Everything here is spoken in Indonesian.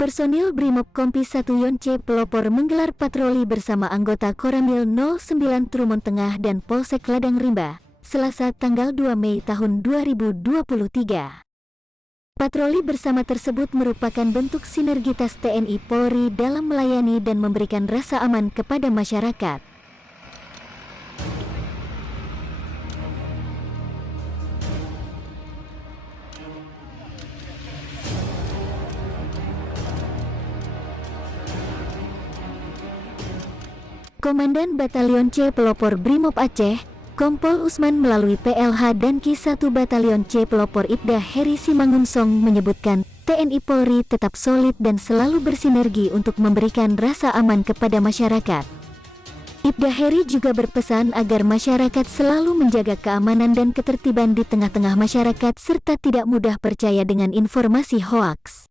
Personil Brimob Kompi 1 Yonce Pelopor menggelar patroli bersama anggota Koramil 09 Trumon Tengah dan Polsek Ladang Rimba, Selasa tanggal 2 Mei tahun 2023. Patroli bersama tersebut merupakan bentuk sinergitas TNI Polri dalam melayani dan memberikan rasa aman kepada masyarakat. Komandan Batalion C Pelopor Brimob Aceh, Kompol Usman melalui PLH dan Ki-1 Batalion C Pelopor Ibda Heri Simangunsong menyebutkan, TNI Polri tetap solid dan selalu bersinergi untuk memberikan rasa aman kepada masyarakat. Ibda Heri juga berpesan agar masyarakat selalu menjaga keamanan dan ketertiban di tengah-tengah masyarakat serta tidak mudah percaya dengan informasi hoaks.